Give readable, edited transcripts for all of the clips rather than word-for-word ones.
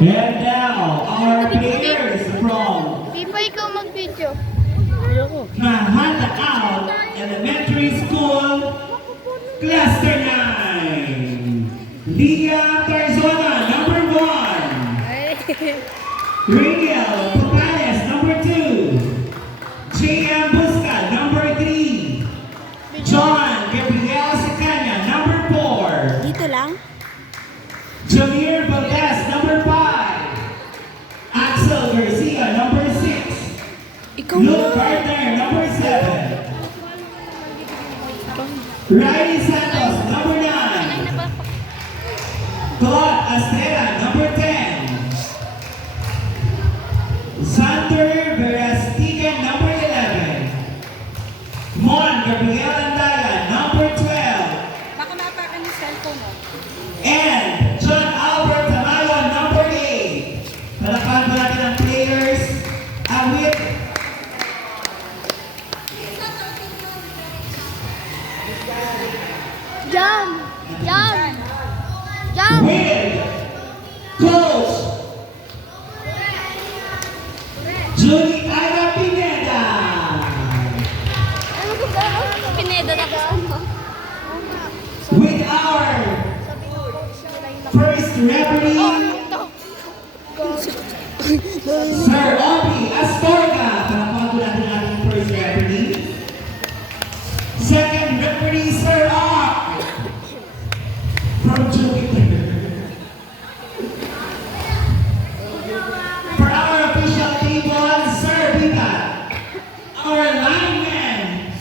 And now, our players from Pipa, ikaw mag-video. Nahanda Out Elementary School, Cluster 9. Leah Tarzona, number 1. Radiel Popales, number 2. J.M. Busca, number 3. John Gabriel Sicanya, number 4. Dito lang? Jamir Valdez, number 5. Axel Garcia, number 6. Ikaw Luke na. Gardner, number 7. Riley Santos, number 9. Claude Astera, number 10. Sander Verastigan, number 11. Mon Gabriel Andaya, number 12. Baka mapakan yung cellphone mo. And John Albert Tamayo, number 8. Palakpan po natin ang players. With Jump! Jump! Jump! Coach Julie Ida Pineda. Ano ko ba? Pineda na ba? With our first referee, Sir Obi Astorga. Palakpan po natin ang ating first referee. Second referee, Sir R. From Jupiter. For our official table, Sir Bigat. Our lineman,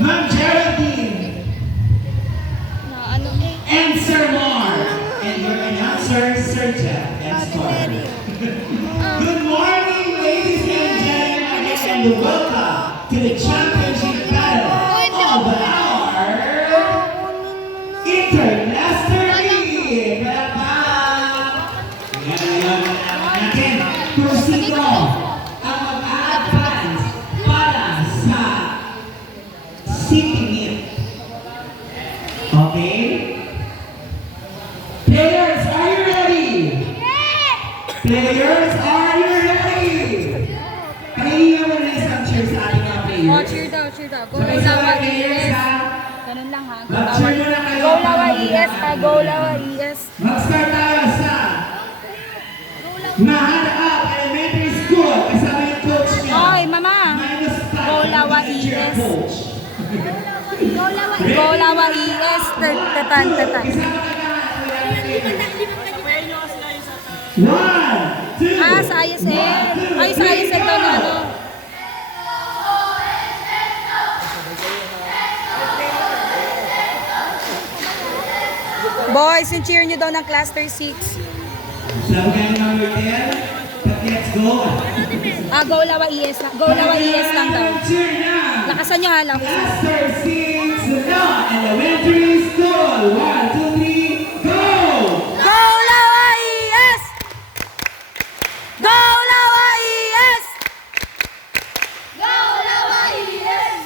Ma'am Geraldine. Ano? And Sir Mar. And your announcer, Sir Jeff and Star. Good morning, ladies and gentlemen, and welcome to the championship battle of our Interlester League. Ngayon natin, kung sino ang mag-a-advance para sa City Meet. Okay? Players, are you ready? Players, are you ready? Pahinga mo na isang cheer sa ating mga players. Oh, cheer daw, cheer daw. Go Sabay-sabay Lawa players, ES. ha? Ganun lang ha. Go Mag-cheer muna kayo. Go Lawa ES ha. Go Lawa ES. Mag-start tayo sa Nahanda Out Elementary School. Kasama yung coach niya. Oy, mama. Minus 5. Go Lawa Teacher ES. coach. Go Lawa ES. Tatan, tatan. Kasama ka na. 1, 2. Ah, sa ISL. Ay, sa ISL daw na ano. Boys, yung cheer nyo daw ng cluster 6. Slogan number 10. But let's go. Ah, Go Lawa ES lang. Go Lawa ES lang daw. Cheer na. Lakasan nyo ha, lakasan. Cluster 6 Luzon Elementary School. 1, 2, 3, go! Go Lawa ES! Go Lawa ES! Go Lawa ES!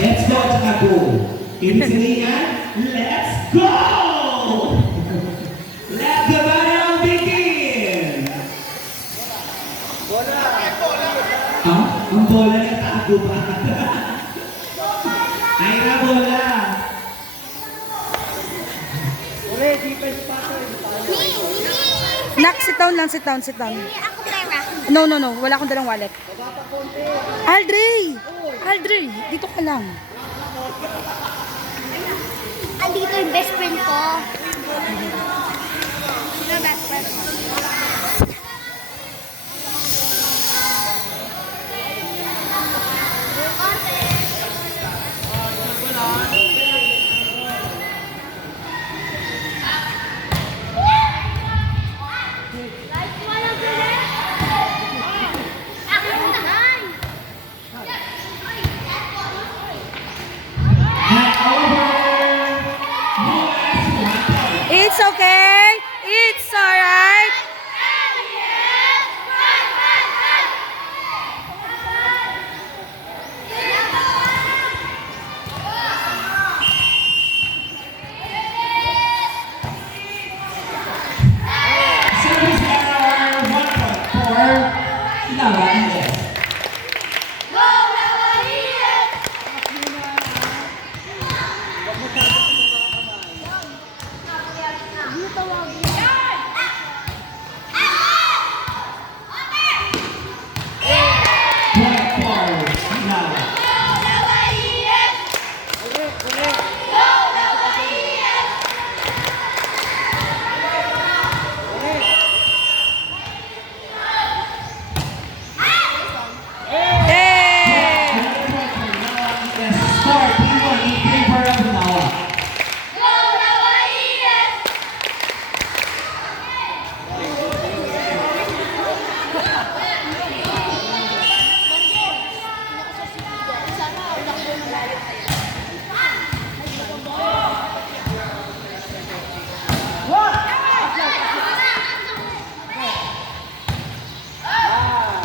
Let's go at saka go. Ibig sabihin yan, let's go! Let the battle begin! Ang bola nagtago pa. Ay na bola. Nak, sit down lang, sit down, sit down. Ako pera. No, no, no. Wala akong dalang wallet. Aldrey! Aldrey, dito ka lang. Andito yung best friend ko. Sino best friend mo? It's okay. It's alright.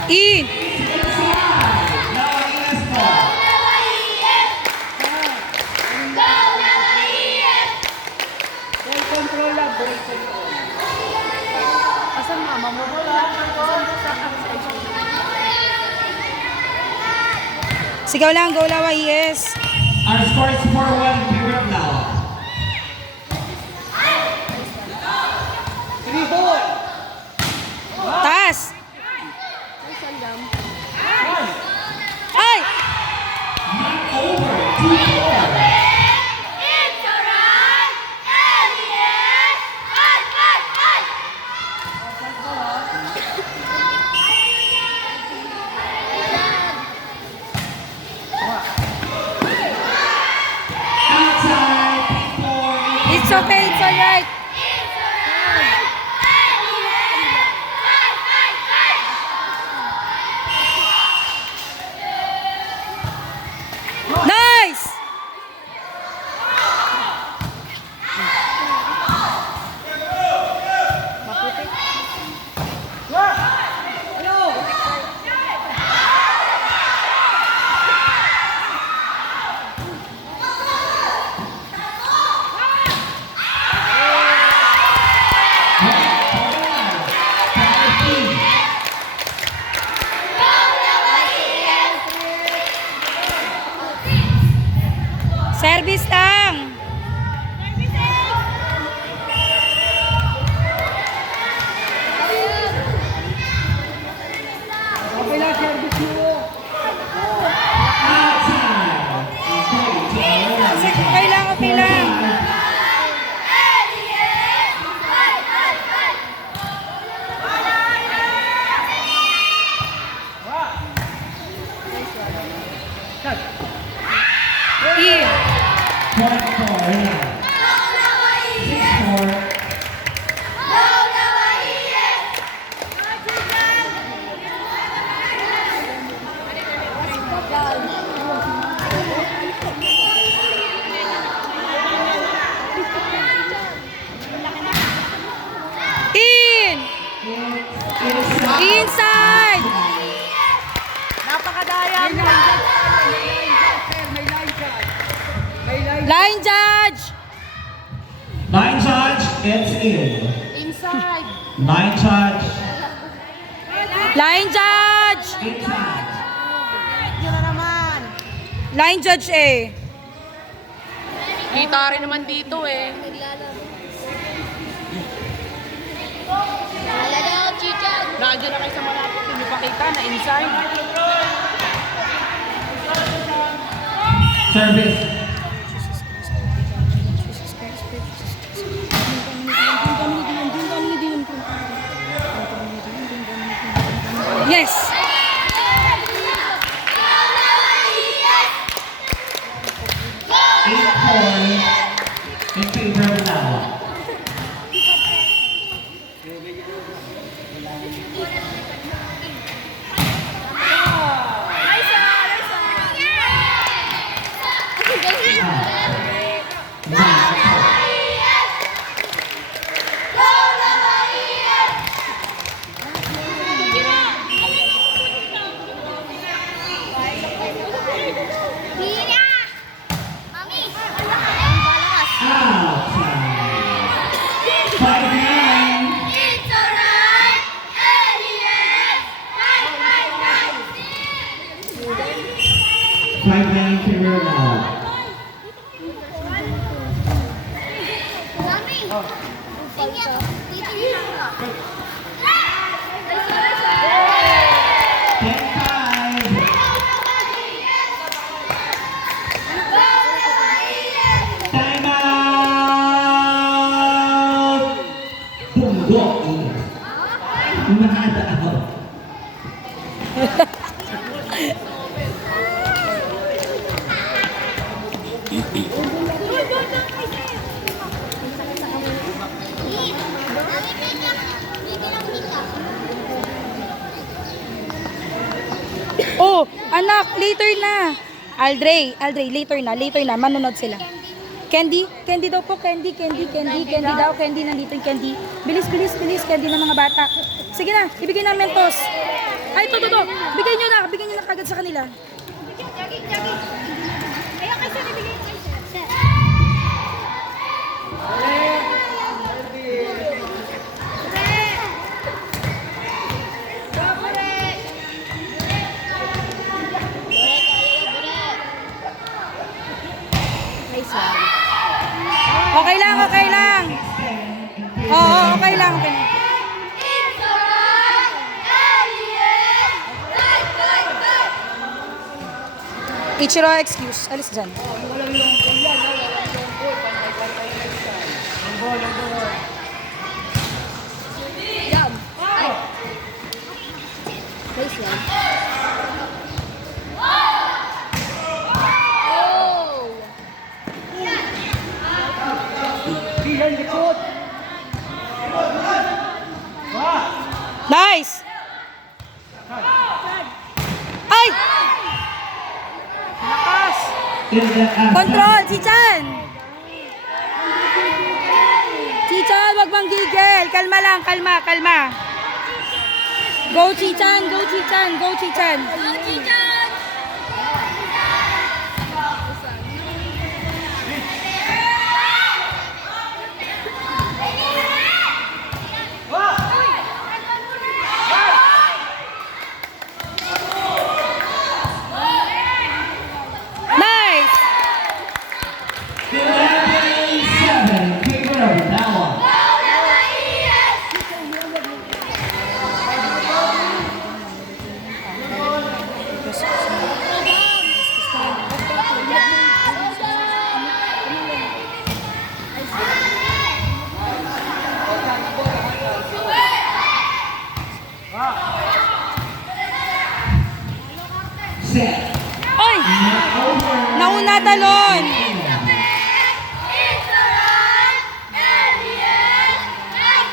In! Lawain score. Ball control lang, ball control. Asan mama mo? Wala. Sigaw lang, go Lawa, yes. Our score is 4-1 favor of Lawa. 3 ball. Taas! Ay! Not over. 2-4. Outside. 3-4. It's okay, it's alright. Nice! Service lang! Okay lang, service mo. Outside. Okay lang, okay lang. In! Point 4. 6-4. In! Inside! Napakadaya. May line judge. May line judge. May line Line judge! Line judge, it's in. Inside. Line judge, Line judge! inside. na naman. Line judge eh. Kita rin naman dito eh. Hello, Chichan. Nandiyan na kayo sa malapit. Hindi pa kita na inside. Service. Yes! 8-4 in favor of Lawa. Mira! Mami! Outside. 5-9. It's alright! Aliens! Fight! 5-9 in favor of Lawa. Mami! Tingnan! Dito yun ka. 10-5. Time out! Punggok. Nada out. Oh, anak, later na. Aldray, later na, manonood sila. Candy daw po, candy daw, candy, nandito yung candy. Bilis, candy ng mga bata. Sige na, ibigay na Mentos. Ay, ito, bigay nyo na kagad sa kanila. Jogging. Ayaw kay sir, ibigay kay sir. Okay lang. Oo, okay lang. It's alright, alien. Right. Ichiro, excuse. Alis dyan. Walang longkol yan, ha? Walang longkol. Pantay-pantay na isa. Longbol. Jump. Ay. Place yan. Oh. Bilan likod. Nice! Ay! Lakas. In the Control, Chichan! Chichan, wag mang gigil. Kalma lang, kalma. Go, Chichan! Nice! 11-7. Take care of that one. Set. Oy! Now over. Nauna talon! It's alright, alien. Right.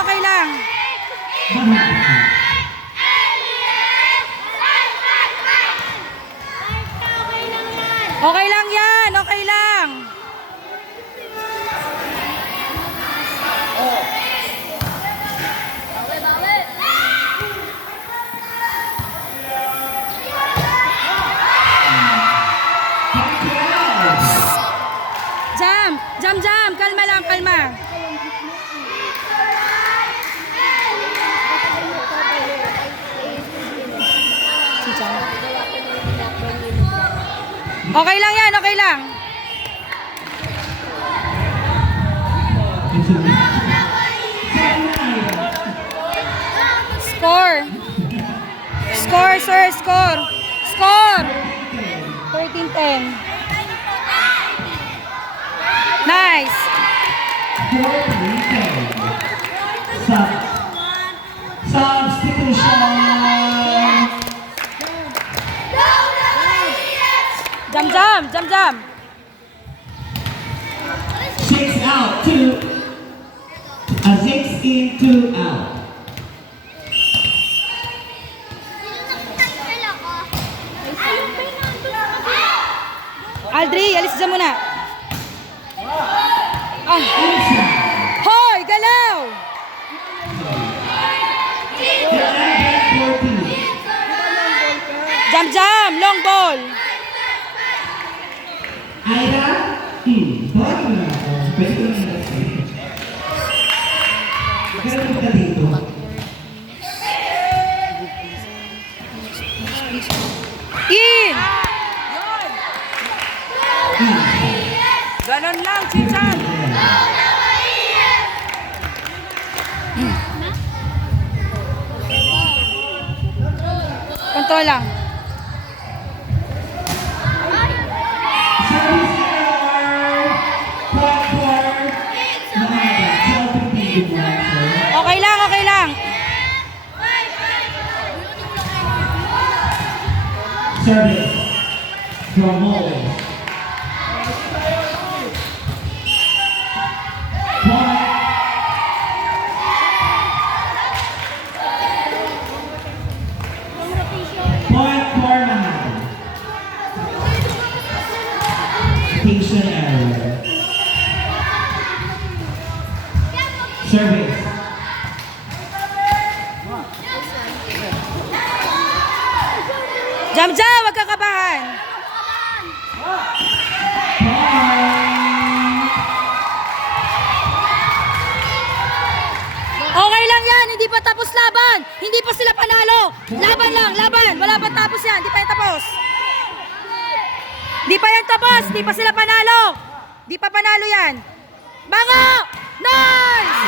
Okay lang. Okay lang yan, okay lang. Jam, kalma lang, kalma. Okay lang yan, okay lang. Score, sir, score. 13-10. Nice. Substitution. Jam. 6 out, 2. 6 in, 2 out. Aldri, alis dyan muna. Ah. Inside. Hoy, galaw! 14. Jam, long ball. Aida, balik mo na ako. Pwede ko lang natin. Ganun ka dito. In! Ganon lang, Chichan. Kontrol lang. Service error. Point for Mahada. Good morning, sir. Okay lang, okay lang. Service from Mullen. Point. Point for Mahada. Station error. Service. Jam Jam, wag ka kabahan. Okay lang yan, hindi pa tapos laban. Hindi pa sila panalo. Laban lang, laban. Wala pa tapos yan, hindi pa yan tapos. Di pa yan tapos, di pa sila panalo. Di pa panalo yan. Bango! Nice!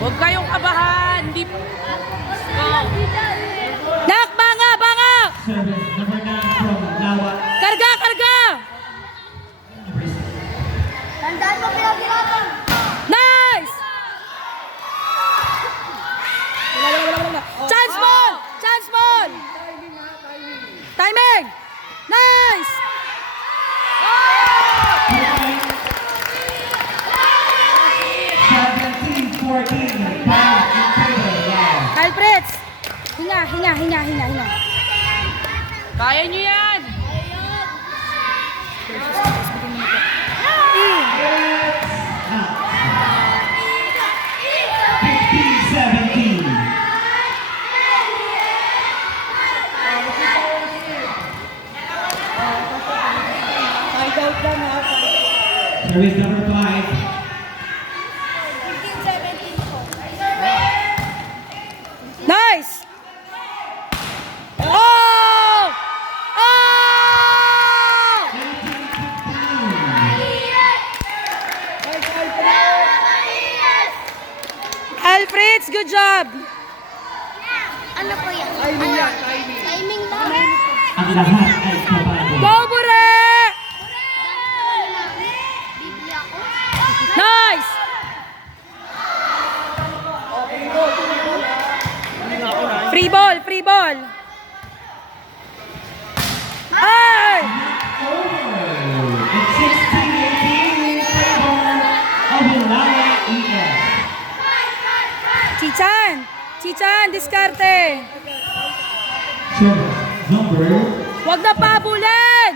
Huwag kayong kabahan. Di... Nak, banga, banga! Service number 9 from Nawa. Karga, karga! Tandaan mo pinag-ilapan. Nice! Chance ball! Chance ball! Timing! Nice! 17-14. Pound in favor. Wow. Kyle Fritz! Hinga, hinga, hinga, hinga, hinga. Kaya nyo yan. Out. 15-17. Service number 5. Nice! Oh! Oh! Alfreds, good job! Ano po yan? Timing yan, timing. Timing lang. Ang lahat ay kabado. Go, Bure! Biblia ko. Nice! Free ball, free ball! Ay! It's 16-18 in favor of Ilaya EF. Chichan! Chichan, diskarte! Service number Huwag na pabulin!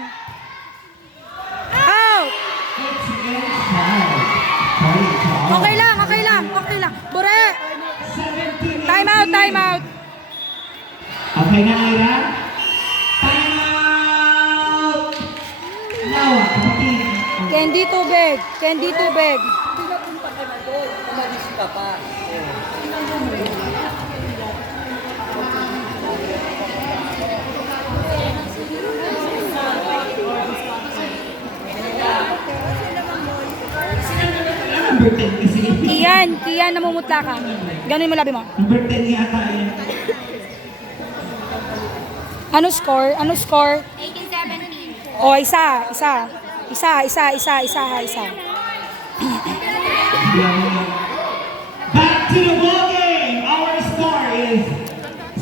Out! it's inside. Okay lang, okay lang, okay lang. Bure! 17-18. Time out, time out! Okay na, Ira? Time out! Nawa, kapatid. Candy tubig, candy tubig. Umalis ka pa. Number 10 kasi. Kian, Kian, namumutla ka. Ganun mo labi mo. Number 10 yata yan. Ano score? Ano score? 18-17. O, isa. Back to the ball game. Our score is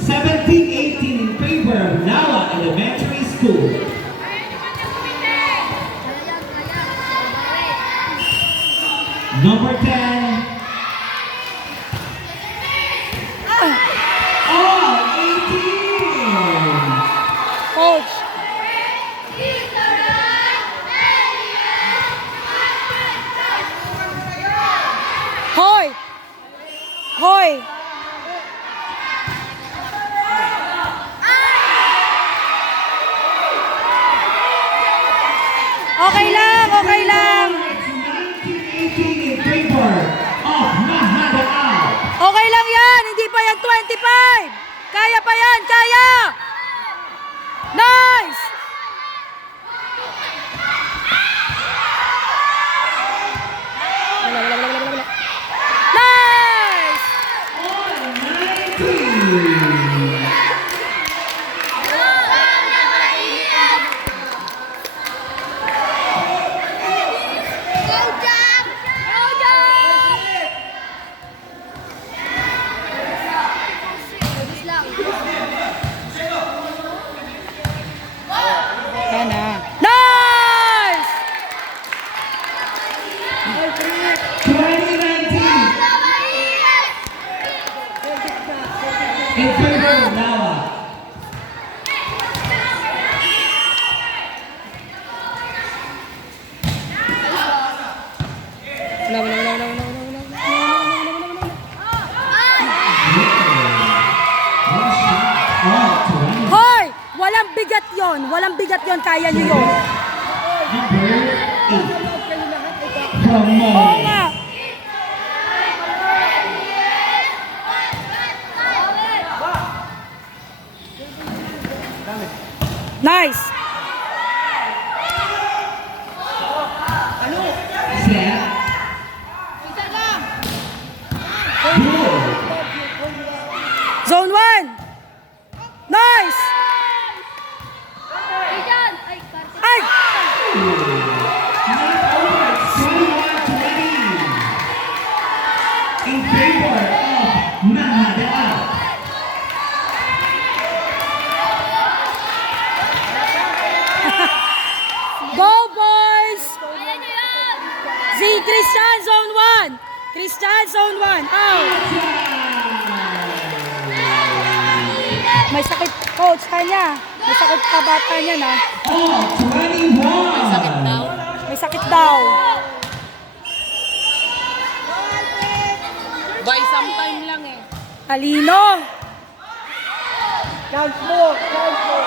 17-18 in favor of Nawa Elementary School. Number 10. Oh, 18. Coach. Hoy! Hoy! Okay lang, okay lang. 19-18 in favor of Mahadao. Okay lang yan, hindi pa yan 25. Kaya pa yan, kaya. Nice! Nice! On 19. Go, Jack! Go, Jack! Bilis lang. Yan na. Nice! 2019 in favor of Nawa. Wala, wala, wala, wala, wala, wala, wala, wala, wala, wala. Oh, 20. Hoy! Walang bigat yon, walang bigat yon, kaya nyo yun. Number 8 from Oo Moy. nga. Nice! Set. Good. Zone 1! Nice! Ay, dyan! Ay, Carter. Ay! Not over. 21-20 in favor of Mahadao. Go, boys! Kaya nyo yan! Z, Christian, zone 1! Christian, zone 1, out! May sakit, coach, kanya. May sakit pa bata niya na. All 21. May sakit daw. By sometime lang eh. Alino! Chance mo! Chance mo!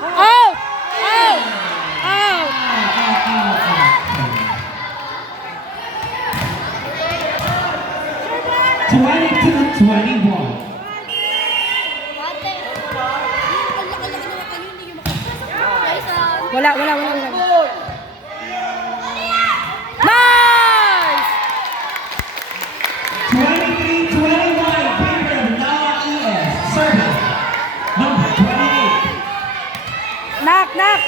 Out! Out! Out! Twenty-two, 21. Ate! Ang laki-laki naman kayo, hindi nyo makapasok. Ay, sa... Wala, wala, wala, wala. Nice! 23-21 in favor of Nawa ES. Service. Number 28. Nak, nak!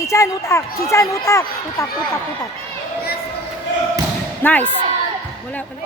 Chichan, utak! Chichan, utak! Utak, utak, utak. Nice! Wala, wala.